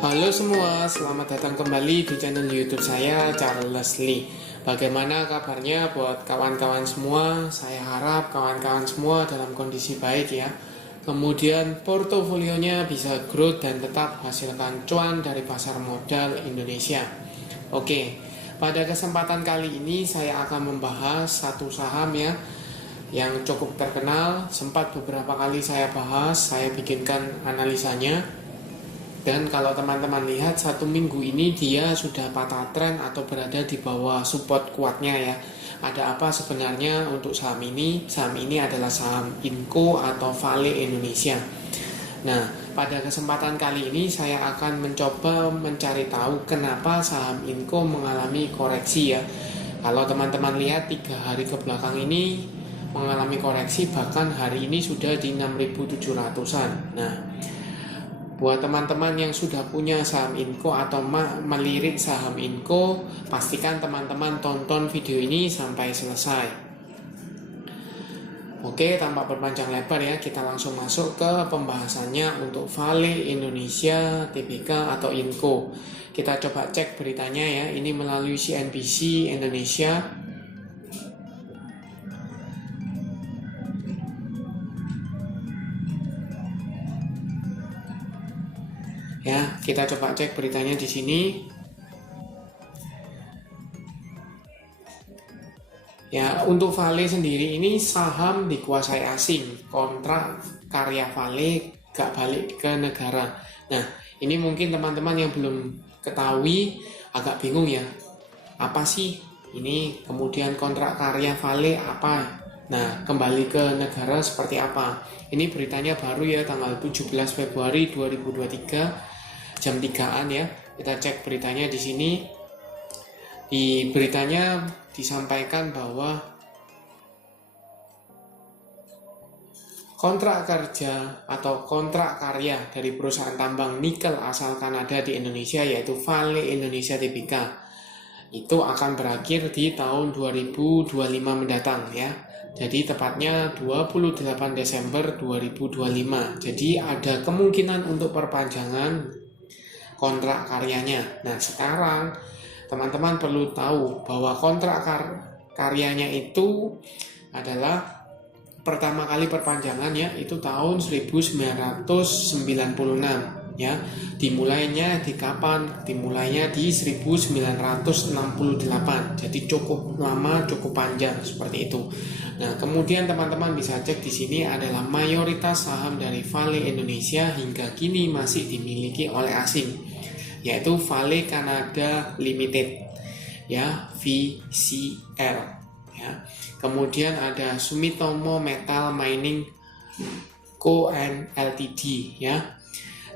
Halo semua, selamat datang kembali di channel YouTube saya, Charles Lee. Bagaimana kabarnya buat kawan-kawan semua? Saya harap kawan-kawan semua dalam kondisi baik ya. Kemudian portofolionya bisa growth dan tetap hasilkan cuan dari pasar modal Indonesia. Oke, pada kesempatan kali ini saya akan membahas satu saham ya yang cukup terkenal. Sempat beberapa kali saya bahas, saya bikinkan analisanya. Dan kalau teman-teman lihat satu minggu ini dia sudah patah tren atau berada di bawah support kuatnya ya. Ada apa sebenarnya untuk saham ini? Saham ini adalah saham Inco atau Vale Indonesia. Nah, pada kesempatan kali ini saya akan mencoba mencari tahu kenapa saham Inco mengalami koreksi ya. Kalau teman-teman lihat 3 hari ke belakang ini mengalami koreksi, bahkan hari ini sudah di 6.700-an. Nah, buat teman-teman yang sudah punya saham Inco atau melirik saham Inco, pastikan teman-teman tonton video ini sampai selesai. Oke, tanpa berpanjang lebar ya, kita langsung masuk ke pembahasannya untuk Vale Indonesia Tbk atau Inco. Kita coba cek beritanya ya, ini melalui CNBC Indonesia. Ya, kita coba cek beritanya di sini. Ya, untuk Vale sendiri ini saham dikuasai asing, kontrak karya Vale gak balik ke negara. Nah, ini mungkin teman-teman yang belum ketahui agak bingung ya. Apa sih ini? Kemudian kontrak karya Vale apa? Nah, kembali ke negara seperti apa? Ini beritanya baru ya, tanggal 17 Februari 2023. Jam 3-an ya. Kita cek beritanya di sini. Di beritanya disampaikan bahwa kontrak kerja atau kontrak karya dari perusahaan tambang nikel asal Kanada di Indonesia yaitu Vale Indonesia Tbk itu akan berakhir di tahun 2025 mendatang ya. Jadi tepatnya 28 Desember 2025. Jadi ada kemungkinan untuk perpanjangan kontrak karyanya. Nah, sekarang teman-teman perlu tahu bahwa kontrak karyanya itu adalah pertama kali perpanjangannya itu tahun 1996 ya. Dimulainya di kapan? Dimulainya di 1968. Jadi cukup lama, cukup panjang seperti itu. Nah, kemudian teman-teman bisa cek di sini adalah mayoritas saham dari Vale Indonesia hingga kini masih dimiliki oleh asing, yaitu Vale Canada Limited ya, VCL ya. Kemudian ada Sumitomo Metal Mining Co Ltd ya.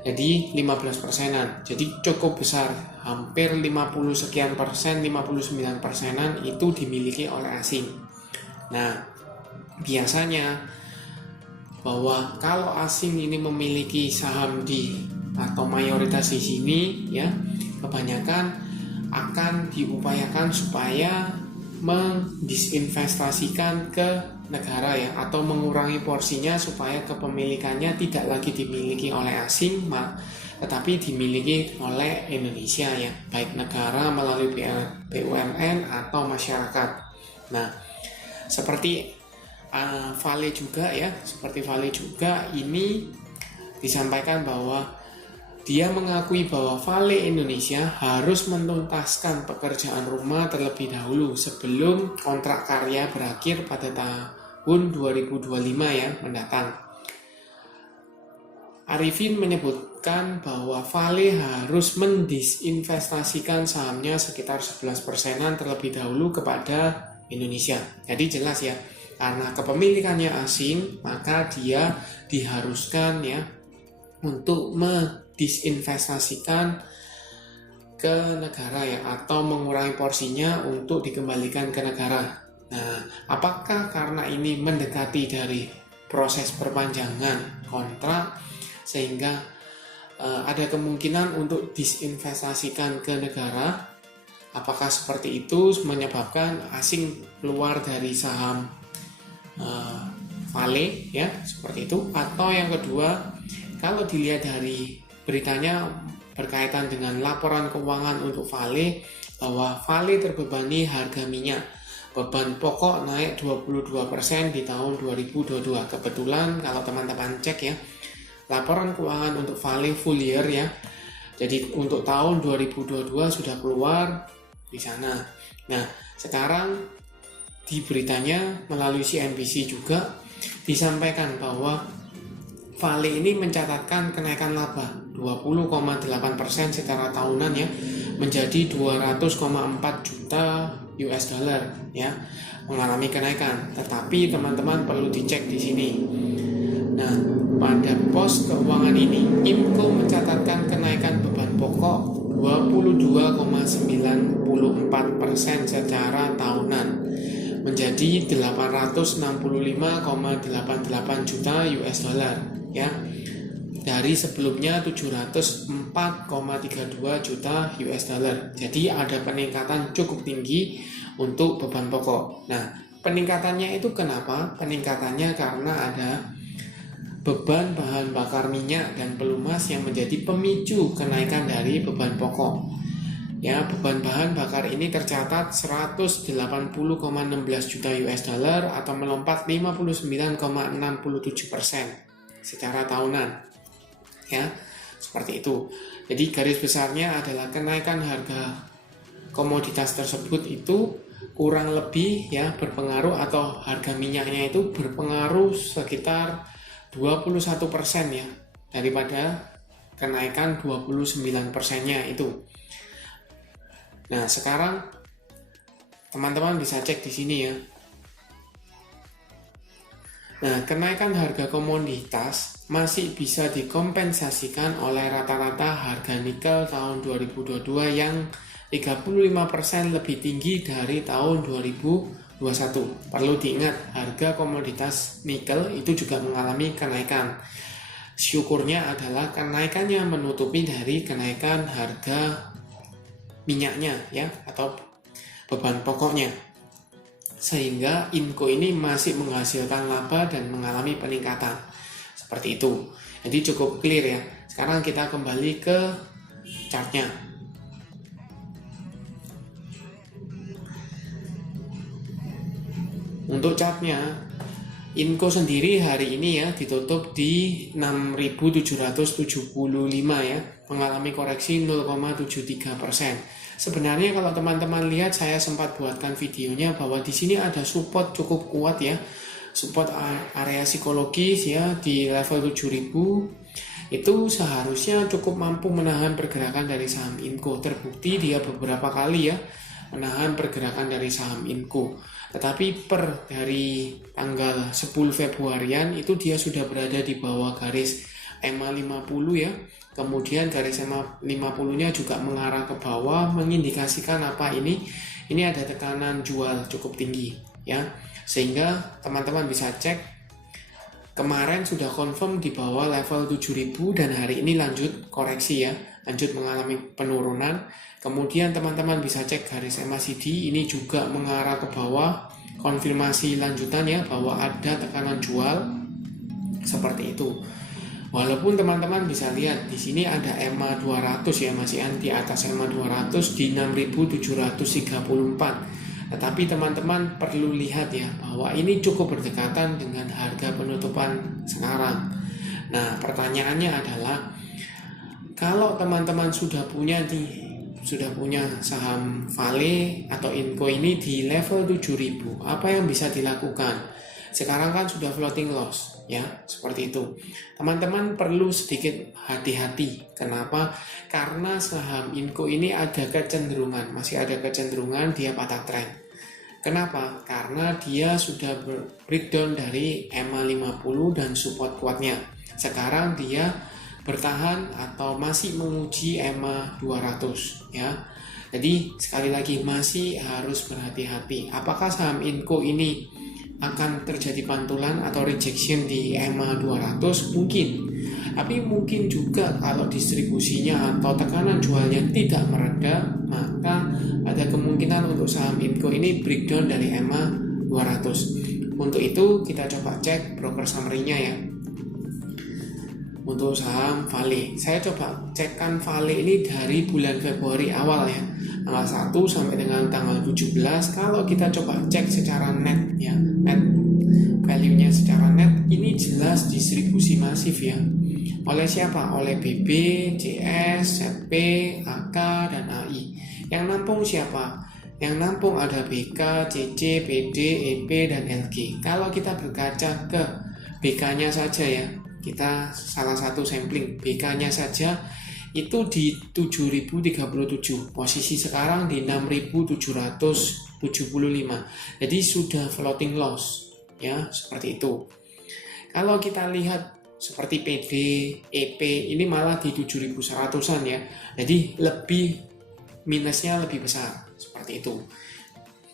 Jadi 15%-an. Jadi cukup besar, hampir 50 sekian persen, 59%-an itu dimiliki oleh asing. Nah, biasanya bahwa kalau asing ini memiliki saham di atau mayoritas di sini ya, kebanyakan akan diupayakan supaya mendisinvestasikan ke negara ya, atau mengurangi porsinya supaya kepemilikannya tidak lagi dimiliki oleh asing tetapi dimiliki oleh Indonesia ya, baik negara melalui BUMN atau masyarakat. Nah, seperti Vale juga ya, seperti Vale juga ini disampaikan bahwa dia mengakui bahwa Vale Indonesia harus menuntaskan pekerjaan rumah terlebih dahulu sebelum kontrak karya berakhir pada tahun 2025 ya mendatang. Arifin menyebutkan bahwa Vale harus mendisinvestasikan sahamnya sekitar 11%-an terlebih dahulu kepada Indonesia. Jadi jelas ya, karena kepemilikannya asing, maka dia diharuskan ya untuk disinvestasikan ke negara ya, atau mengurangi porsinya untuk dikembalikan ke negara. Nah, apakah karena ini mendekati dari proses perpanjangan kontrak sehingga ada kemungkinan untuk disinvestasikan ke negara? Apakah seperti itu menyebabkan asing keluar dari saham Vale ya, seperti itu? Atau yang kedua, kalau dilihat dari beritanya berkaitan dengan laporan keuangan untuk Vale, bahwa Vale terbebani harga minyak. Beban pokok naik 22% di tahun 2022. Kebetulan kalau teman-teman cek ya, laporan keuangan untuk Vale full year ya. Jadi untuk tahun 2022 sudah keluar di sana. Nah, sekarang di beritanya melalui CNBC juga disampaikan bahwa Vale ini mencatatkan kenaikan laba 20,8% secara tahunan ya, menjadi 200,4 juta US dollar ya, mengalami kenaikan. Tetapi teman-teman perlu dicek di sini. Nah, pada pos keuangan ini IMCO mencatatkan kenaikan beban pokok 22,94% secara tahunan, menjadi 865,88 juta US dollar ya, dari sebelumnya 704,32 juta US dollar. Jadi ada peningkatan cukup tinggi untuk beban pokok. Nah, peningkatannya itu kenapa? Peningkatannya karena ada beban bahan bakar minyak dan pelumas yang menjadi pemicu kenaikan dari beban pokok. Ya, beban bahan bakar ini tercatat 180,16 juta US dollar atau melompat 59,67% secara tahunan. Ya, seperti itu. Jadi garis besarnya adalah kenaikan harga komoditas tersebut itu kurang lebih ya berpengaruh, atau harga minyaknya itu berpengaruh sekitar 21% ya, daripada kenaikan 29%-nya itu. Nah, sekarang teman-teman bisa cek di sini ya. Nah, kenaikan harga komoditas masih bisa dikompensasikan oleh rata-rata harga nikel tahun 2022 yang 35% lebih tinggi dari tahun 2021. Perlu diingat, harga komoditas nikel itu juga mengalami kenaikan. Syukurnya adalah kenaikannya menutupi dari kenaikan harga minyaknya ya, atau beban pokoknya, sehingga IMCO ini masih menghasilkan laba dan mengalami peningkatan seperti itu. Jadi cukup clear ya. Sekarang kita kembali ke chartnya. Untuk chartnya, IMCO sendiri hari ini ya ditutup di 6.775 ya, mengalami koreksi 0,73%. Sebenarnya kalau teman-teman lihat, saya sempat buatkan videonya bahwa di sini ada support cukup kuat ya, support area psikologis ya di level 7.000. Itu seharusnya cukup mampu menahan pergerakan dari saham IMCO. Terbukti dia beberapa kali ya menahan pergerakan dari saham IMCO. Tetapi per dari tanggal 10 Februarian itu dia sudah berada di bawah garis EMA 50 ya. Kemudian garis EMA 50-nya juga mengarah ke bawah, mengindikasikan apa ini? Ini ada tekanan jual cukup tinggi ya. Sehingga teman-teman bisa cek, kemarin sudah confirm di bawah level 7.000 dan hari ini lanjut koreksi ya, lanjut mengalami penurunan. Kemudian teman-teman bisa cek garis MACD, ini juga mengarah ke bawah, konfirmasi lanjutannya bahwa ada tekanan jual seperti itu. Walaupun teman-teman bisa lihat di sini ada EMA 200 ya, masih di atas EMA 200 di 6.734. Tetapi teman-teman perlu lihat ya bahwa ini cukup berdekatan dengan harga penutupan sekarang. Nah, pertanyaannya adalah, kalau teman-teman sudah punya saham Vale atau IMCO ini di level 7.000, apa yang bisa dilakukan? Sekarang kan sudah floating loss ya, seperti itu. Teman-teman perlu sedikit hati-hati. Kenapa? Karena saham IMCO ini masih ada kecenderungan dia patah trend. Kenapa? Karena dia sudah breakdown dari EMA 50 dan support kuatnya. Sekarang dia bertahan atau masih menguji EMA 200 ya. Jadi sekali lagi masih harus berhati-hati. Apakah saham IMCO ini akan terjadi pantulan atau rejection di EMA 200? Mungkin. Tapi mungkin juga kalau distribusinya atau tekanan jualnya tidak mereda, maka ada kemungkinan untuk saham IMCO ini breakdown dari EMA 200. Untuk itu kita coba cek broker summary-nya ya. untuk saham Vale. Saya coba cekkan Vale ini dari bulan Februari awal ya, tanggal 1 sampai dengan tanggal 17. Kalau kita coba cek secara net ya, net value-nya secara net, ini jelas distribusi masif ya. Oleh siapa? Oleh BB, CS, ZP, AK, dan AI. Yang nampung siapa? Yang nampung ada BK, CC, PD, EP, dan LG. Kalau kita berkaca ke BK-nya saja ya, kita salah satu sampling BK-nya saja itu di 7.037, posisi sekarang di 6.775. Jadi sudah floating loss ya, seperti itu. Kalau kita lihat seperti PD, EP ini malah di 7.100-an ya. Jadi minusnya lebih besar, seperti itu.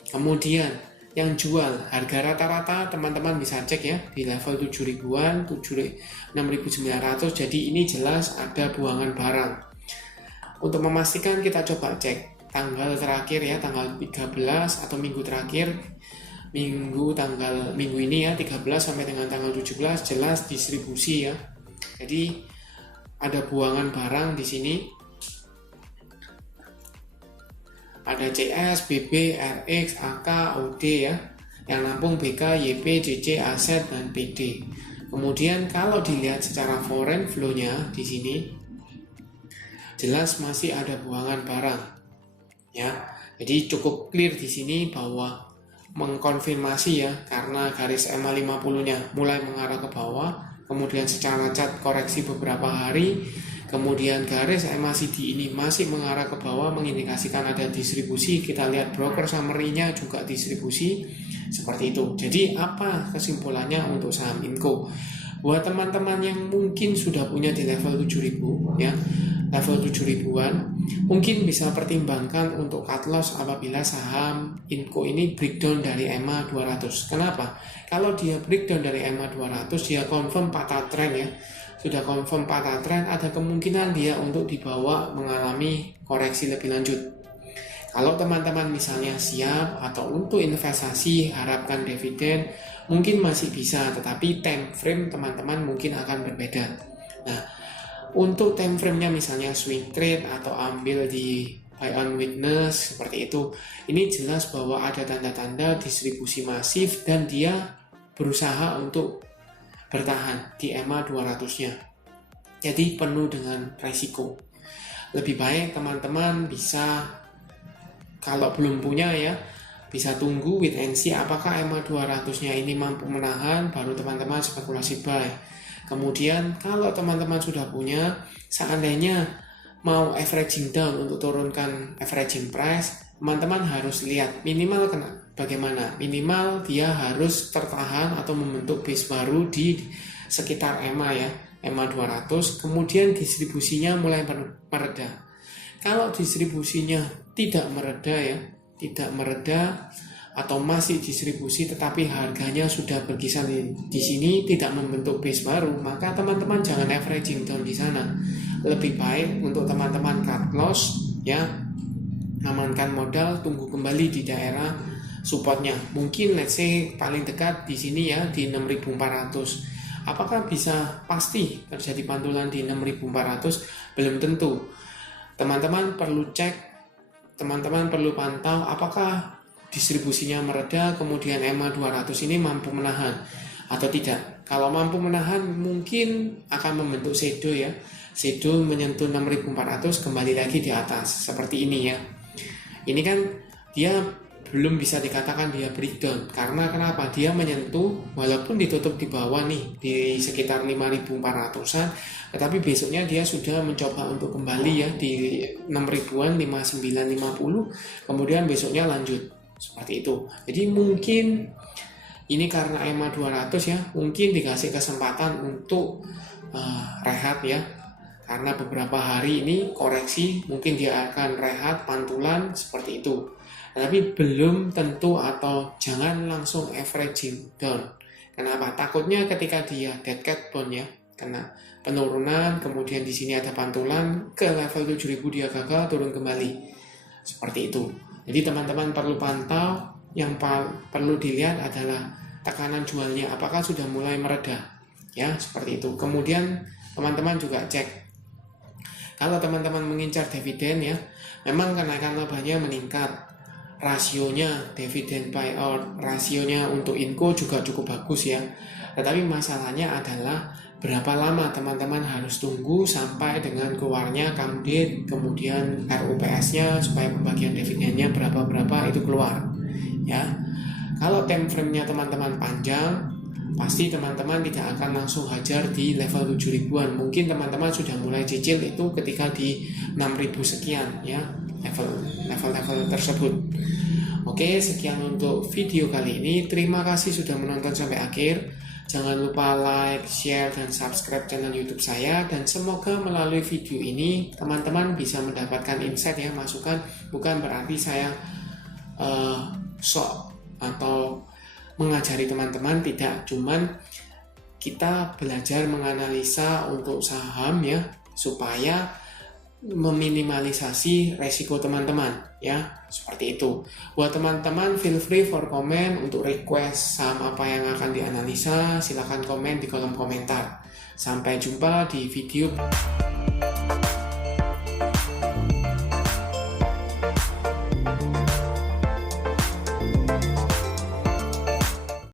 Kemudian yang jual, harga rata-rata teman-teman bisa cek ya, di level 7.000-an, 6.900. Jadi ini jelas ada buangan barang. Untuk memastikan kita coba cek tanggal terakhir ya, tanggal 13 atau minggu terakhir, minggu ini ya, 13 sampai dengan tanggal 17, jelas distribusi ya. Jadi ada buangan barang di sini. Ada CS, BB, RX, AK, OD ya, yang nampung BK, YP, CC, Aset, dan PD. Kemudian kalau dilihat secara foreign flow-nya di sini, jelas masih ada buangan barang ya. Jadi cukup clear di sini bahwa mengkonfirmasi ya, karena garis EMA 50-nya mulai mengarah ke bawah, kemudian secara chart koreksi beberapa hari, kemudian garis MACD ini masih mengarah ke bawah, mengindikasikan ada distribusi. Kita lihat broker summary-nya juga distribusi, seperti itu. Jadi apa kesimpulannya untuk saham Inco? Buat teman-teman yang mungkin sudah punya di level 7.000 ya, level 7.000-an, mungkin bisa pertimbangkan untuk cut loss apabila saham Inco ini breakdown dari EMA 200. Kenapa? Kalau dia breakdown dari EMA 200, dia confirm patah trend ya. Sudah confirm patah tren, ada kemungkinan dia untuk dibawa mengalami koreksi lebih lanjut. Kalau teman-teman misalnya siap atau untuk investasi harapkan dividen, mungkin masih bisa, tetapi time frame teman-teman mungkin akan berbeda. Nah, untuk time frame-nya misalnya swing trade atau ambil di buy on weakness seperti itu, ini jelas bahwa ada tanda-tanda distribusi masif dan dia berusaha untuk bertahan di EMA 200-nya. Jadi penuh dengan resiko. Lebih baik teman-teman bisa, kalau belum punya ya, bisa tunggu wait and see apakah EMA 200-nya ini mampu menahan, baru teman-teman spekulasi buy. Kemudian kalau teman-teman sudah punya, seandainya mau averaging down untuk turunkan averaging price, teman-teman harus lihat minimal bagaimana. Minimal dia harus tertahan atau membentuk base baru di sekitar EMA ya, EMA 200, kemudian distribusinya mulai mereda. Kalau distribusinya tidak mereda atau masih distribusi tetapi harganya sudah berkisar di sini, tidak membentuk base baru, maka teman-teman jangan averaging down di sana. Lebih baik untuk teman-teman cut loss ya, amankan modal, tunggu kembali di daerah supportnya. Mungkin let's say paling dekat di sini ya, di 6.400. Apakah bisa pasti terjadi pantulan di 6.400? Belum tentu. Teman-teman perlu cek, teman-teman perlu pantau apakah distribusinya mereda, kemudian EMA 200 ini mampu menahan atau tidak. Kalau mampu menahan mungkin akan membentuk shadow ya, shadow menyentuh 6.400, kembali lagi di atas seperti ini ya. Ini kan dia belum bisa dikatakan dia breakdown, karena kenapa? Dia menyentuh walaupun ditutup di bawah nih di sekitar 5.400-an, tetapi besoknya dia sudah mencoba untuk kembali ya di 6.000-an, 5950, kemudian besoknya lanjut seperti itu. Jadi mungkin ini karena EMA 200 ya, mungkin dikasih kesempatan untuk rehat ya, karena beberapa hari ini koreksi, mungkin dia akan rehat pantulan seperti itu. Tapi belum tentu, atau jangan langsung averaging down. Kenapa? Takutnya ketika dia dead cat bone ya, kena penurunan, kemudian di sini ada pantulan ke level 7.000 dia gagal, turun kembali. Seperti itu. Jadi teman-teman perlu pantau, yang perlu dilihat adalah tekanan jualnya apakah sudah mulai mereda. Ya, seperti itu. Kemudian teman-teman juga cek. Kalau teman-teman mengincar dividen ya, memang kenaikan labanya meningkat, rasionya dividen payout, rasionya untuk Inco juga cukup bagus ya. Tetapi masalahnya adalah berapa lama teman-teman harus tunggu sampai dengan keluarnya come date, kemudian RUPS-nya supaya pembagian dividennya berapa itu keluar ya. Kalau time frame-nya teman-teman panjang, pasti teman-teman tidak akan langsung hajar di level 7 ribuan. Mungkin teman-teman sudah mulai cicil itu ketika di 6.000 sekian ya, level tersebut. Oke, sekian untuk video kali ini. Terima kasih sudah menonton sampai akhir. Jangan lupa like, share, dan subscribe channel YouTube saya. Dan semoga melalui video ini teman-teman bisa mendapatkan insight ya, masukan. Bukan berarti saya sok atau mengajari teman-teman, tidak, cuman kita belajar menganalisa untuk saham ya, supaya meminimalisasi resiko teman-teman ya, seperti itu. Buat teman-teman feel free for comment untuk request saham apa yang akan dianalisa, silahkan komen di kolom komentar. Sampai jumpa di video